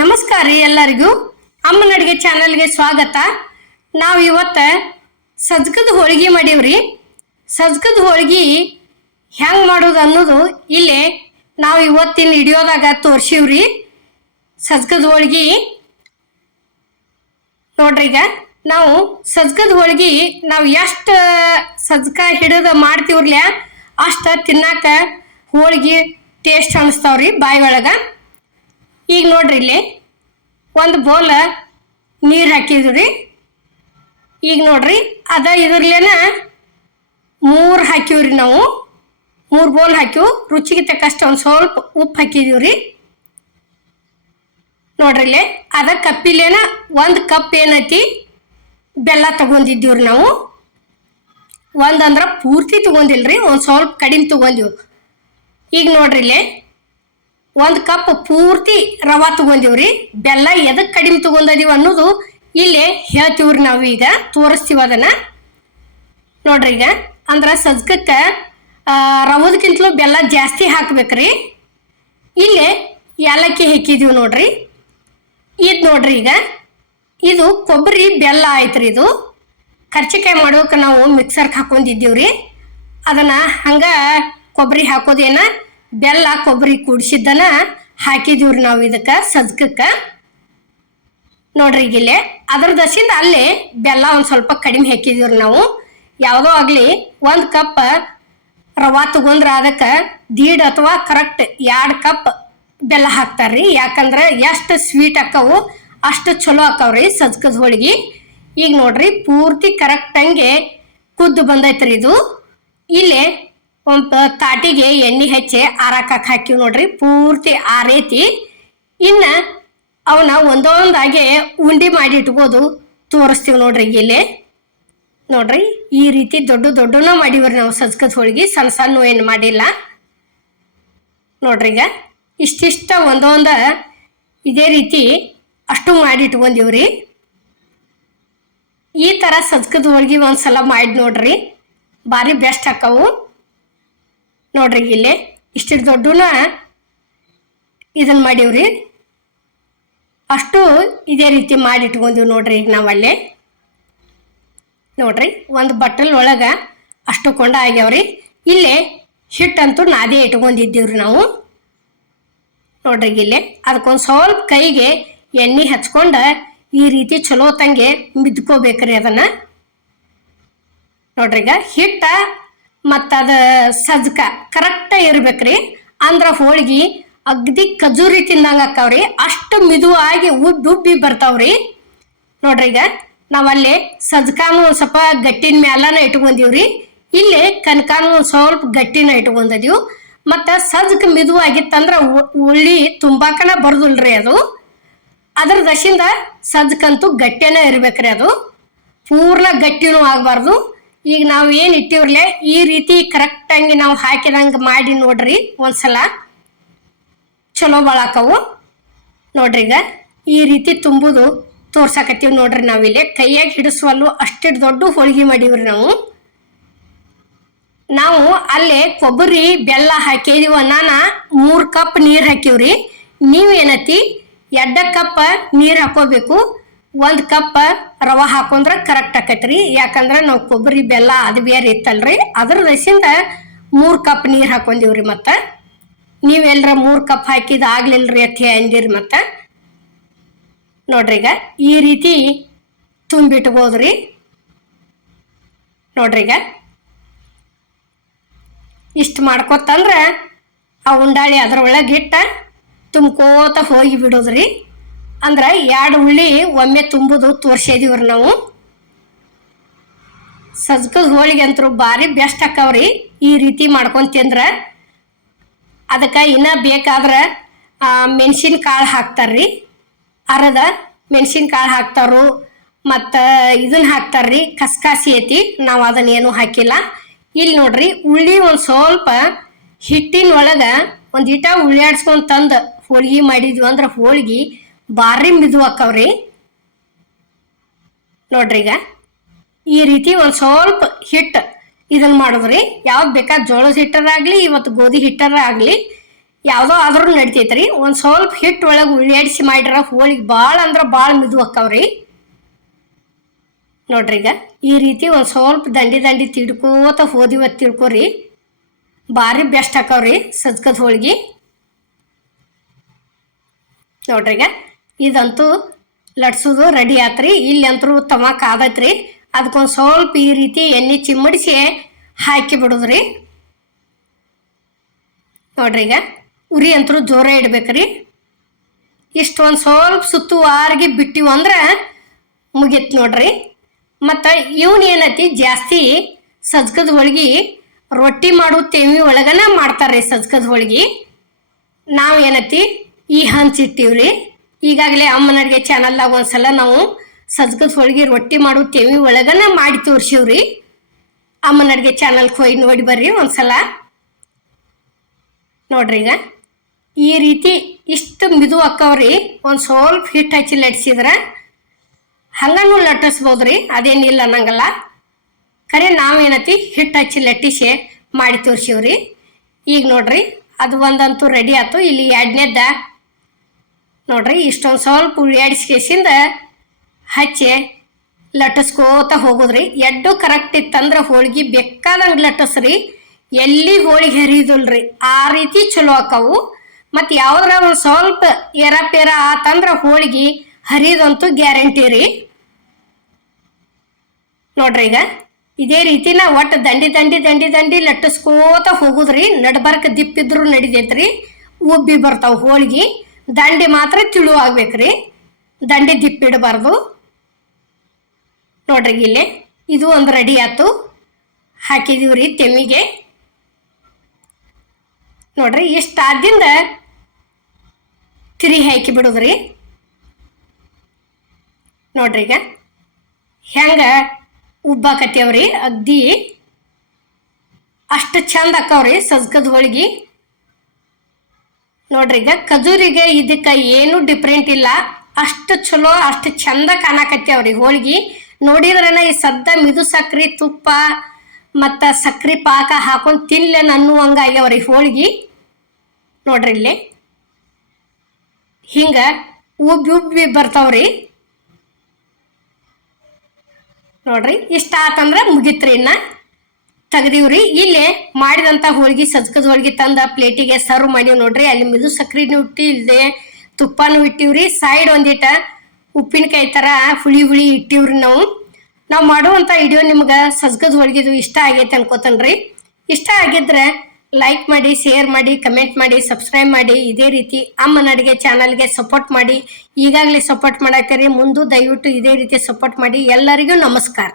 ನಮಸ್ಕಾರ ರೀ ಎಲ್ಲರಿಗೂ. ಅಮ್ಮನ ಅಡುಗೆ ಚಾನಲ್ಗೆ ಸ್ವಾಗತ. ನಾವು ಇವತ್ತು ಸಜ್ಜಕದ ಹೋಳಿಗೆ ಮಾಡೀವ್ರಿ. ಸಜ್ಜಕದ ಹೋಳಿಗೆ ಹೆಂಗೆ ಮಾಡೋದು ಅನ್ನೋದು ಇಲ್ಲೇ ನಾವು ಇವತ್ತಿನ ವಿಡಿಯೋದಾಗ ತೋರಿಸಿವ್ರಿ. ಸಜ್ಜಕದ ಹೋಳಿಗೆ ನೋಡ್ರಿ, ಈಗ ನಾವು ಸಜ್ಜಕದ ಹೋಳಿಗೆ ನಾವು ಎಷ್ಟು ಸಜ್ಜಕ ಹಿಡಿದು ಮಾಡ್ತೀವ್ರಲ್ಲ ಅಷ್ಟು ತಿನ್ನಾಕ ಹೋಳಿಗೆ ಟೇಸ್ಟ್ ಅನಿಸ್ತಾವ್ರಿ ಬಾಯಿ ಒಳಗೆ. ಈಗ ನೋಡ್ರಿ, ಇಲ್ಲಿ ಒಂದು ಬೌಲ್ ನೀರು ಹಾಕಿದ್ವಿ. ಈಗ ನೋಡ್ರಿ ಇದ್ರಲ್ಲೇನ 3 ಹಾಕಿವ್ರಿ. ನಾವು 3 ಬೌಲ್ ಹಾಕಿವು. ರುಚಿಗೆ ತಕ್ಕಷ್ಟು ಒಂದು ಸ್ವಲ್ಪ ಉಪ್ಪು ಹಾಕಿದೀವ್ರಿ. ನೋಡ್ರಿ, ಇಲ್ಲಿ ಕಪ್ಪಿಲೇನ 1 ಕಪ್ ಏನೈತಿ ಬೆಲ್ಲ ತಗೊಂಡಿದ್ದೀವ್ರಿ. ನಾವು ಒಂದಂದ್ರೆ ಪೂರ್ತಿ ತಗೊಂಡಿಲ್ರಿ, ಒಂದು ಸ್ವಲ್ಪ ಕಡಿಮೆ ತಗೊಂಡಿವ್. ಈಗ ನೋಡ್ರಿ, ಇಲ್ಲಿ 1 ಕಪ್ ಪೂರ್ತಿ ರವಾ ತಗೊಂಡಿವ್ರಿ. ಬೆಲ್ಲ ಎದಕ್ಕೆ ಕಡಿಮೆ ತಗೊಂಡಿದೀವಿ ಅನ್ನೋದು ಇಲ್ಲೇ ಹೇಳ್ತೀವ್ರಿ. ನಾವು ಈಗ ತೋರಿಸ್ತೀವಿ ಅದನ್ನ. ನೋಡ್ರಿ, ಈಗ ಅಂದ್ರೆ ಸಜ್ಜಕಕ್ಕೆ ರವದಕ್ಕಿಂತಲೂ ಬೆಲ್ಲ ಜಾಸ್ತಿ ಹಾಕ್ಬೇಕ್ರಿ. ಇಲ್ಲೇ ಏಲಕ್ಕಿ ಹಾಕಿದೀವಿ ನೋಡ್ರಿ. ಇದು ನೋಡ್ರಿ, ಈಗ ಇದು ಕೊಬ್ಬರಿ ಬೆಲ್ಲ ಆಯ್ತ್ರಿ. ಇದು ಕರ್ಚಿಕಾಯಿ ಮಾಡೋಕೆ ನಾವು ಮಿಕ್ಸರ್ಗೆ ಹಾಕೊಂಡಿದ್ದೀವ್ರಿ. ಅದನ್ನ ಹಂಗ ಕೊಬ್ಬರಿ ಹಾಕೋದೇನ ಬೆಲ್ಲ ಕೊಬ್ಬರಿ ಕೂಡಿಸಿದ್ದನ ಹಾಕಿದೀವ್ರಿ ನಾವು ಇದಕ್ಕೆ ಸಜ್ಜಕಕ್ಕೆ. ನೋಡ್ರಿ, ಈಗಿಲ್ಲೇ ಅದ್ರ ದಸಿಂದ ಅಲ್ಲೇ ಬೆಲ್ಲ ಒಂದು ಸ್ವಲ್ಪ ಕಡಿಮೆ ಹಾಕಿದೀವ್ರಿ. ನಾವು ಯಾವುದೋ ಆಗಲಿ 1 ಕಪ್ ರವಾ ತಗೊಂಡ್ರೆ ಅದಕ್ಕೆ 1.5 ಅಥವಾ ಕರೆಕ್ಟ್ 2 ಕಪ್ ಬೆಲ್ಲ ಹಾಕ್ತಾರ್ರಿ. ಯಾಕಂದ್ರೆ ಎಷ್ಟು ಸ್ವೀಟ್ ಹಾಕವು ಅಷ್ಟು ಚಲೋ ಹಾಕವ್ರಿ ಸಜ್ಜಕದ ಹೋಳಿಗೆ. ಈಗ ನೋಡ್ರಿ, ಪೂರ್ತಿ ಕರೆಕ್ಟಂಗೆ ಕುದ್ದು ಬಂದೈತ್ರಿ ಇದು. ಇಲ್ಲೇ ಒಂದು ತಾಟಿಗೆ ಎಣ್ಣೆ ಹಚ್ಚಿ ಆರಾಕಕ್ಕೆ ಹಾಕಿವಿ ನೋಡ್ರಿ. ಪೂರ್ತಿ ಆರೈತಿ. ಇನ್ನು ಅವನ್ನ ಒಂದೊಂದಾಗೆ ಉಂಡೆ ಮಾಡಿ ಇಟ್ಬೋದು. ತೋರಿಸ್ತೀವಿ ನೋಡ್ರಿ. ಇಲ್ಲೇ ನೋಡ್ರಿ, ಈ ರೀತಿ ದೊಡ್ಡನೂ ಮಾಡಿವ್ರಿ ನಾವು ಸಜ್ಜಕದ ಹೋಳಿಗೆ. ಸಣ್ಣ ಸಣ್ಣ ಏನು ಮಾಡಿಲ್ಲ ನೋಡ್ರಿ. ಈಗ ಇಷ್ಟಿಷ್ಟ ಒಂದೊಂದ ಇದೇ ರೀತಿ ಅಷ್ಟು ಮಾಡಿ ಇಟ್ಕೊಂಡಿವ್ರಿ. ಈ ಥರ ಸಜ್ಜಕದ ಹೋಳಿಗೆ ಒಂದ್ಸಲ ಮಾಡಿ ನೋಡ್ರಿ, ಭಾರಿ ಬೆಸ್ಟ್ ಹಾಕವು ನೋಡ್ರಿ. ಇಲ್ಲೇ ಇಷ್ಟು ದೊಡ್ಡನ ಇದನ್ನ ಮಾಡೀವ್ರಿ. ಅಷ್ಟು ಇದೇ ರೀತಿ ಮಾಡಿ ಇಟ್ಕೊಂಡಿವಿ ನೋಡ್ರಿ. ಈಗ ನಾವಲ್ಲೇ ನೋಡ್ರಿ, ಒಂದು ಬಟ್ಟಲ್ ಒಳಗೆ ಅಷ್ಟು ಕೊಂಡ ಆಗ್ಯಾವ್ರಿ. ಇಲ್ಲೇ ಹಿಟ್ಟಂತೂ ನಾದೇ ಇಟ್ಕೊಂಡಿದ್ದೀವ್ರಿ ನಾವು. ನೋಡ್ರಿ, ಇಲ್ಲೇ ಅದಕ್ಕೊಂದು ಸ್ವಲ್ಪ ಕೈಗೆ ಎಣ್ಣೆ ಹಚ್ಕೊಂಡು ಈ ರೀತಿ ಚಲೋ ತಂಗೆ ಮಿದ್ಕೋಬೇಕ್ರಿ ಅದನ್ನ. ನೋಡ್ರಿ, ಈಗ ಹಿಟ್ಟ ಮತ್ತು ಅದು ಸಜ್ಜಕ ಕರೆಕ್ಟ ಇರ್ಬೇಕ್ರಿ. ಅಂದ್ರೆ ಹೋಳಿಗೆ ಅಗ್ದಿ ಖಜೂರಿ ತಿಂದಂಗೆ ಆಕಾವ್ರಿ. ಅಷ್ಟು ಮಿದುವಾಗಿ ಉಬ್ಬಿ ಬರ್ತಾವ್ರಿ. ನೋಡ್ರಿ, ಈಗ ನಾವಲ್ಲಿ ಸಜ್ಜಕಾನು ಒಂದು ಸ್ವಲ್ಪ ಗಟ್ಟಿನ ಮ್ಯಾಲನ ಇಟ್ಕೊಂಡಿವ್ರಿ. ಇಲ್ಲಿ ಕನಕಾನು ಒಂದು ಸ್ವಲ್ಪ ಗಟ್ಟಿನ ಇಟ್ಕೊಂಡಿದೀವಿ. ಮತ್ತು ಸಜ್ಜಕ ಮಿದುವಾಗಿತ್ತಂದ್ರೆ ಉಳ್ಳಿ ತುಂಬಾಕನ ಬರ್ದಿಲ್ರಿ ಅದು. ಅದ್ರ ದಶಿಂದ ಸಜ್ಜಕಂತೂ ಗಟ್ಟಿನೇ ಇರ್ಬೇಕ್ರಿ. ಅದು ಪೂರ್ಣ ಗಟ್ಟಿನೂ ಆಗಬಾರ್ದು. ಈಗ ನಾವು ಏನು ಇಟ್ಟಿವ್ರಲೆ ಈ ರೀತಿ ಕರೆಕ್ಟಾಗಿ ನಾವು ಹಾಕಿದಂಗೆ ಮಾಡಿ ನೋಡ್ರಿ ಒಂದ್ಸಲ, ಚಲೋ ಬಾಳಾಕವು ನೋಡ್ರಿ. ಈಗ ಈ ರೀತಿ ತುಂಬುದು ತೋರ್ಸಾಕತ್ತೀವಿ ನೋಡ್ರಿ. ನಾವಿಲ್ಲಿ ಕೈಯಾಗಿ ಹಿಡಿಸುವಲ್ಲು ಅಷ್ಟು ದೊಡ್ಡ ಹೋಳಿಗೆ ಮಾಡೀವ್ರಿ ನಾವು. ಅಲ್ಲೇ ಕೊಬ್ಬರಿ ಬೆಲ್ಲ ಹಾಕಿದೀವ. ನಾನು 3 ಕಪ್ ನೀರು ಹಾಕಿವ್ರಿ. ನೀವೇನತಿ 2 ಕಪ್ ನೀರು ಹಾಕೋಬೇಕು. 1 ಕಪ್ ರವಾ ಹಾಕೊಂಡ್ರೆ ಕರೆಕ್ಟ್ ಆಕೈತ್ರಿ. ಯಾಕಂದ್ರೆ ನಾವು ಕೊಬ್ಬರಿ ಬೆಲ್ಲ ಅದು ಬೇರೆ ಇತ್ತಲ್ರಿ. ಅದ್ರ ದಸಿಂದ 3 ಕಪ್ ನೀರು ಹಾಕೊಂಡಿವ್ರಿ. ಮತ್ತು ನೀವೆಲ್ಲರ 3 ಕಪ್ ಹಾಕಿದ ಆಗ್ಲಿಲ್ರಿ ಅತಿ ಅಂದಿರಿ. ಮತ್ತು ನೋಡ್ರಿ, ಈಗ ಈ ರೀತಿ ತುಂಬಿಟ್ಬೋದ್ರಿ. ನೋಡ್ರಿ, ಈಗ ಇಷ್ಟು ಮಾಡ್ಕೊತಂದ್ರೆ ಆ ಉಂಡಾಳಿ ಅದ್ರೊಳಗೆ ಇಟ್ಟ ತುಂಬ್ಕೋತ ಹೋಗಿ ಬಿಡೋದ್ರಿ. ಅಂದ್ರೆ 2 ಉಳ್ಳಿ ಒಮ್ಮೆ ತುಂಬುದು ತೋರ್ಸಿದೀವ್ರಿ ನಾವು. ಸಜ್ಜಕದ ಹೋಳಿಗೆ ಅಂತೂ ಭಾರಿ ಬೆಸ್ಟ್ ಹಾಕವ್ರಿ ಈ ರೀತಿ ಮಾಡ್ಕೊಂಡ್ ತಿಂದ್ರೆ. ಅದಕ್ಕೆ ಇನ್ನೂ ಬೇಕಾದ್ರೆ ಮೆಣಸಿನಕಾಳು ಹಾಕ್ತಾರ್ರಿ. ಅರದ ಮೆಣಸಿನಕಾಳು ಹಾಕ್ತಾರು. ಮತ್ತು ಇದನ್ನ ಹಾಕ್ತಾರ್ರಿ ಕಸ್ಕಾಸಿ ಐತಿ. ನಾವು ಅದನ್ನೇನು ಹಾಕಿಲ್ಲ. ಇಲ್ಲಿ ನೋಡ್ರಿ, ಉಳ್ಳಿ ಒಂದು ಸ್ವಲ್ಪ ಹಿಟ್ಟಿನ ಒಳಗೆ ಒಂದು ಇಟ ಉಳ್ಳಾಡ್ಸ್ಕೊಂಡು ತಂದು ಹೋಳಿಗೆ ಮಾಡಿದ್ವಿ ಅಂದ್ರೆ ಹೋಳಿಗೆ ಭಾರಿ ಮಿದು ಹಾಕವ್ರಿ. ನೋಡ್ರಿ, ಈಗ ಈ ರೀತಿ ಒಂದು ಸ್ವಲ್ಪ ಹಿಟ್ಟು ಇದನ್ನ ಮಾಡಿದ್ರಿ. ಯಾವ್ದು ಬೇಕಾದ ಜೋಳದ ಹಿಟ್ಟರಾಗಲಿ ಇವತ್ತು ಗೋಧಿ ಹಿಟ್ಟರ ಆಗಲಿ ಯಾವುದೋ ಆದ್ರೂ ನಡಿತೈತ್ರಿ. ಒಂದು ಸ್ವಲ್ಪ ಹಿಟ್ಟು ಒಳಗೆ ಉಳ್ಳಾಡಿಸಿ ಮಾಡಿರ ಹೋಳಿಗೆ ಭಾಳ ಅಂದ್ರೆ ಭಾಳ ಮಿದು ಅಕ್ಕಾವ್ರಿ. ನೋಡ್ರಿ ಈಗ ಈ ರೀತಿ ಒಂದು ಸ್ವಲ್ಪ ದಂಡಿ ದಂಡಿ ತಿಡ್ಕೋತ ಹೋದಿವತ್ತು ತಿಳ್ಕೊರಿ, ಭಾರಿ ಬೆಸ್ಟ್ ಆಕಾವ್ರಿ ಸಜ್ಕದ ಹೋಳಿಗೆ. ನೋಡ್ರಿ ಈಗ ಇದಂತೂ ಲಟ್ಸೋದು ರೆಡಿ ಆತ್ರಿ. ಇಲ್ಲಿ ಅಂತೂ ತವ ಕಾದೈತ್ರಿ. ಅದಕ್ಕೊಂದು ಸ್ವಲ್ಪ ಈ ರೀತಿ ಎಣ್ಣೆ ಚಿಮ್ಮಡಿಸಿ ಹಾಕಿ ಬಿಡೋದ್ರಿ. ನೋಡ್ರಿ ಈಗ ಉರಿ ಅಂತೂ ಜೋರ ಇಡ್ಬೇಕ್ರಿ. ಇಷ್ಟು ಒಂದು ಸ್ವಲ್ಪ ಸುತ್ತುವಾರಿಗೆ ಬಿಟ್ಟಿವು ಅಂದ್ರೆ ಮುಗೀತು ನೋಡ್ರಿ. ಮತ್ತು ಇವನ್ ಏನೈತಿ ಜಾಸ್ತಿ ಸಜ್ಕದ ಹೋಳ್ಗೆ ರೊಟ್ಟಿ ಮಾಡೋ ತೇವಿ ಒಳಗನ ಮಾಡ್ತಾರ್ರಿ ಸಜ್ಕದ ಹೋಳ್ಗೆ. ನಾವು ಏನೈತಿ ಈ ಹಂಚಿಟ್ಟಿವ್ರಿ. ಈಗಾಗಲೇ ಅಮ್ಮನ ಅಡುಗೆ ಚಾನಲ್ದಾಗ ಒಂದ್ಸಲ ನಾವು ಸಜ್ಕದ ಹೋಳ್ಗೆ ರೊಟ್ಟಿ ಮಾಡೋ ತೇವಿ ಒಳಗನ ಮಾಡಿ ತೋರಿಸಿವ್ರಿ. ಅಮ್ಮನ ಅಡುಗೆ ಚಾನಲ್ಗೆ ಹೋಗಿ ನೋಡಿ ಬರ್ರಿ ಒಂದ್ಸಲ. ನೋಡ್ರಿ ಈಗ ಈ ರೀತಿ ಇಷ್ಟು ಮಿದು ಅಕ್ಕವ್ರಿ. ಒಂದು ಸ್ವಲ್ಪ ಹಿಟ್ಟು ಹಚ್ಚಿ ಲಟ್ಸಿದ್ರೆ ಹಂಗನೂ ಲಟ್ಟಿಸ್ಬೋದ್ರಿ, ಅದೇನಿಲ್ಲ ಅನ್ನಂಗಲ್ಲ. ಖರೆ ನಾವೇನತಿ ಹಿಟ್ಟು ಹಚ್ಚಿ ಲಟ್ಟಿಸಿ ಮಾಡಿ ತೋರಿಸಿವ್ರಿ. ಈಗ ನೋಡ್ರಿ ಅದು ಒಂದಂತೂ ರೆಡಿ ಆಯ್ತು. ಇಲ್ಲಿ ಎರಡನೇದ್ದ ನೋಡ್ರಿ ಇಷ್ಟೊಂದು ಸ್ವಲ್ಪ ಉಳ್ಳಾಡಿಸ್ಕೇಸಿಂದ ಹಚ್ಚಿ ಲಟ್ಟಿಸ್ಕೋತ ಹೋಗೋದ್ರಿ. ಎಡ್ಡು ಕರೆಕ್ಟ್ ಇತ್ತಂದ್ರೆ ಹೋಳಿಗೆ ಬೇಕಾದಂಗೆ ಲಟ್ಟಿಸ್ರಿ, ಎಲ್ಲಿ ಹೋಳಿಗೆ ಹರಿದಿಲ್ರಿ, ಆ ರೀತಿ ಚಲೋ ಆಕಾವು. ಮತ್ತು ಯಾವ್ದಾರ ಒಂದು ಸ್ವಲ್ಪ ಏರಾಪೇರ ಆತಂದ್ರೆ ಹೋಳಿಗೆ ಹರಿದಂತೂ ಗ್ಯಾರಂಟಿ ರೀ. ನೋಡ್ರಿ ಈಗ ಇದೇ ರೀತಿ ನಾ ಒಟ್ಟು ದಂಡಿ ದಂಡಿ ದಂಡಿ ದಂಡಿ ಲಟ್ಟಿಸ್ಕೋತ ಹೋಗುದ್ರಿ. ನಡ್ಬರ್ಕ ದಿಪ್ಪಿದ್ರು ನಡಿತೈತ್ರಿ, ಉಬ್ಬಿ ಬರ್ತಾವ ಹೋಳಿಗೆ. ದಂಡಿ ಮಾತ್ರ ತಿಳು ಆಗ್ಬೇಕ್ರಿ, ದಂಡಿ ದಿಪ್ಪಿಡಬಾರ್ದು. ನೋಡ್ರಿ ಇಲ್ಲಿ ಇದು ಒಂದು ರೆಡಿ ಆಯ್ತು. ಹಾಕಿದೀವ್ರಿ ತೆಮ್ಮಿಗೆ. ನೋಡ್ರಿ ಇಷ್ಟಾದಿಂದ ತಿರಿ ಹಾಕಿ ಬಿಡುದ್ರಿ. ನೋಡ್ರಿ ಈಗ ಹೆಂಗ ಉಬ್ಬಾಕತ್ಯಾವ್ರಿ, ಅಗ್ದಿ ಅಷ್ಟು ಚಂದ ಅಕ್ಕವ್ರಿ ಸಜ್ಕದ ಹೋಳಿಗೆ. ನೋಡ್ರಿ ಈಗ ಖಜೂರಿಗೆ ಇದಕ್ಕೆ ಏನು ಡಿಫ್ರೆಂಟ್ ಇಲ್ಲ, ಅಷ್ಟು ಚಲೋ ಅಷ್ಟು ಚಂದ ಕಾಣಕತ್ಯಾವ್ರಿ ಹೋಳಿಗೆ. ನೋಡಿದ್ರೇನ ಈ ಸದ್ದ ಮಿದು ಸಕ್ರಿ ತುಪ್ಪ ಮತ್ತು ಸಕ್ರಿ ಪಾಕ ಹಾಕೊಂಡು ತಿನ್ಲೇನ ಅನ್ನುವಂಗಾಗ್ಯಾವ್ರಿ ಹೋಳಿಗೆ. ನೋಡ್ರಿ ಇಲ್ಲಿ ಹಿಂಗ ಉಬ್ಬಿ ಉಬ್ಬಿ ಬರ್ತಾವ್ರಿ. ನೋಡ್ರಿ ಇಷ್ಟ ಆತಂದ್ರೆ ಮುಗಿತ್ರಿ. ಇನ್ನ ತೆಗ್ದೀವ್ರಿ. ಇಲ್ಲಿ ಮಾಡಿದಂಥ ಹೋಳಿಗೆ ಸಜ್ಕದ ಹೋಳಿಗೆ ತಂದ ಪ್ಲೇಟಿಗೆ ಸರ್ವ್ ಮಾಡೀವಿ. ನೋಡ್ರಿ ಅಲ್ಲಿ ಮಿದು ಸಕ್ರಿನೂ ಇಟ್ಟು ಇಲ್ಲದೆ ತುಪ್ಪನೂ ಇಟ್ಟಿವ್ರಿ. ಸೈಡ್ ಒಂದಿಟ ಉಪ್ಪಿನಕಾಯಿ ಥರ ಹುಳಿ ಹುಳಿ ಇಟ್ಟಿವ್ರಿ. ನಾವು ಮಾಡುವಂಥ ವಿಡಿಯೋ ನಿಮ್ಗೆ ಸಜ್ಕದ ಹೋಳಿಗೆದು ಇಷ್ಟ ಆಗೈತೆ ಅನ್ಕೋತನ್ರಿ. ಇಷ್ಟ ಆಗಿದ್ರೆ ಲೈಕ್ ಮಾಡಿ, ಶೇರ್ ಮಾಡಿ, ಕಮೆಂಟ್ ಮಾಡಿ, ಸಬ್ಸ್ಕ್ರೈಬ್ ಮಾಡಿ. ಇದೇ ರೀತಿ ಅಮ್ಮನ ಅಡುಗೆ ಚಾನಲ್ಗೆ ಸಪೋರ್ಟ್ ಮಾಡಿ. ಈಗಾಗಲೇ ಸಪೋರ್ಟ್ ಮಾಡಾಕರಿ, ಮುಂದೆ ದಯವಿಟ್ಟು ಇದೇ ರೀತಿ ಸಪೋರ್ಟ್ ಮಾಡಿ. ಎಲ್ಲರಿಗೂ ನಮಸ್ಕಾರ.